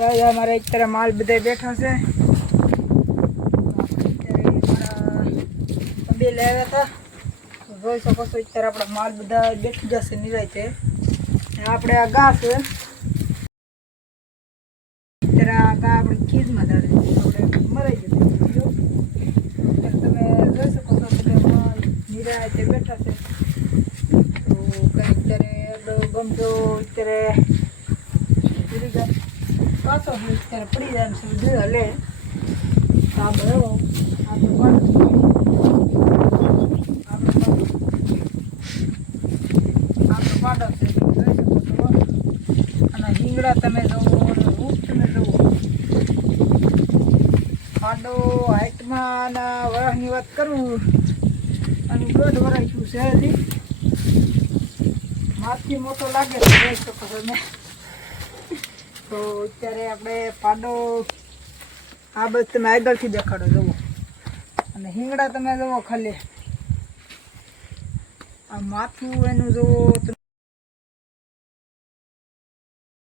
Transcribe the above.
તો અમારે અત્યારે માલ બધા બેઠા છે. બે લેવા હતા જોઈ શકો છો. અત્યારે આપણા માલ બધા બેઠી જશે નિરાંતે. આપણે આ ઘા છે અત્યારે આ ઘા આપણી ખીજમાં ધારે આપણે મરાઈ જશે. તમે જોઈ શકો છો બધા માલ નિરાંતે બેઠા છે. તો કંઈ અત્યારે ગમતો અત્યારે પાછો અત્યારે પડી જાય છે બધું હલે. આ બધો પાડો છે જોઈ શકો છો. અને રીંગણા તમે જુઓ અને રૂપ તમે જુઓ. પાડો હાઈટમાં અને વરસની વાત કરું અને 1.5 વર્ષ શું છે હજી માથી મોટો લાગે છે જોઈ શકો છો તમે. તો અત્યારે આપણે પાડો આ બસ તમે આગળથી દેખાડો જુઓ. અને રીંગણા તમે જુઓ ખાલી આ માથું એનું જુઓ.